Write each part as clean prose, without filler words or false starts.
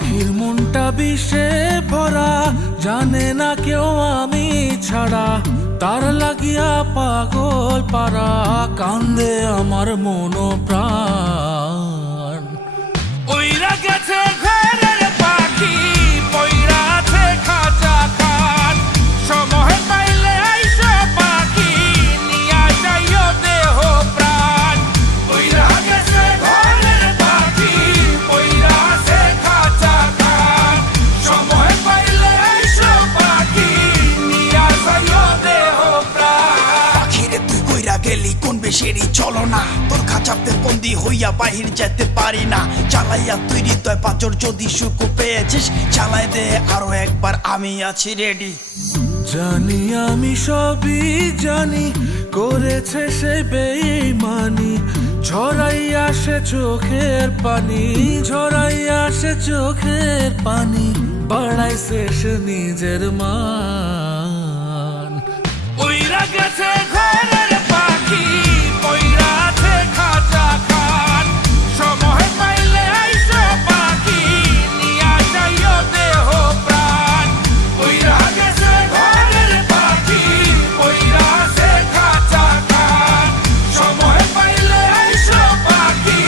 পাখির মনটা বিষে ভরা, জানে না কেউ আমি ছাড়া, তার লাগিয়া পাগল পারা, কান্দে আমার মন প্রাণ। ওইরা গেছে ঘরের পাখি, পইরা আছে খাঁচা খান, সময় পাইলে আইসো পাখি, নিয়া যাইও দেহ প্রাণ। ওইরা গেছে ঘরের পাখি, পইরা আছে খাঁচা খান, সময় পাইলে আইসো পাখি, নিয়া যাইও দেহ প্রাণ। পাখিরে তুই কইরা গেলি কোন বেশেরই চলো না, তোর খাঁচাতে বন্দি হইয়া বাহির যেতে পারি না। চালাইয়া তুই হৃদয় পাঁচর, যদি সুখ পেয়েছিস চালাই দে আরো একবার, আমি আছি রেডি। জানি আমি সবই জানি, করেছে সে বেঈমানি, ঝরাইয়া সে চোখের পানি, ঝরাইয়া সে চোখের পানি, বাড়াইছে সে নিজের মান। ওইরা গেছে ঘরের পাখি, পইরা আছে খাঁচা খান, সময় পাইলে আইসো পাখি, নিয়া যাইও দেহ প্রাণ। ওইরা গেছে ঘরের পাখি, পইরা আছে খাঁচা খান, সময় পাইলে আইসো পাখি,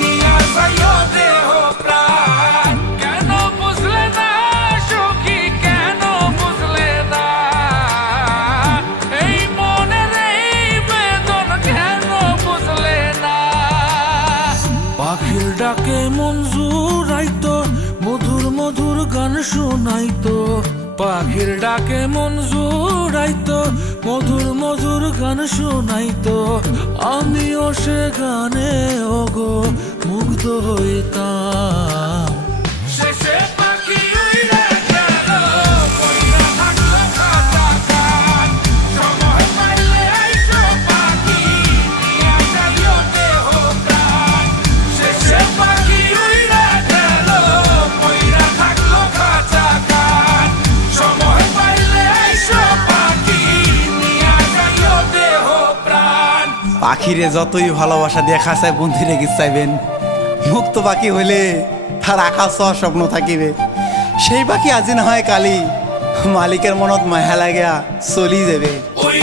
নিয়া যাইও দেহ প্রাণ। কেন বুঝলে না সখী, কেন বুঝলে না, এই মনের এই বেদন কেন বুঝলে না। পাখির ডাকে মন জুড়াইতো, মধুর মধুর গান শোনাইতো, পাখির ডাকে মন জুড়াইতো, মধুর মধুর গান শোনাইতো, আমিও সে গানে ওগো মুগ্ধ হইতাম। শেষে পাখি উইড়া গেল, পইড়া থাকলো খাঁচা খান, সময় পাইলে আইসো পাখি, নিয়া যাইও দেহ প্রাণ। শেষে পাখি উইড়া গেল, পইড়া থাকলো খাঁচা খান, সময় পাইলে আইসো পাখি, নিয়া যাইও দেহ প্রাণ। পাখিরে যতই ভালোবাসা দিয়ে খাঁচায় বন্দি রেখে চাইবেন, মুক্ত পাখি হইলে তার আকাশ হওয়ার স্বপ্ন থাকিবে। সেই পাখি আজি না হয় কালি, মালিকের মনত মায়া লাগিয়া চলি যাবে। ওই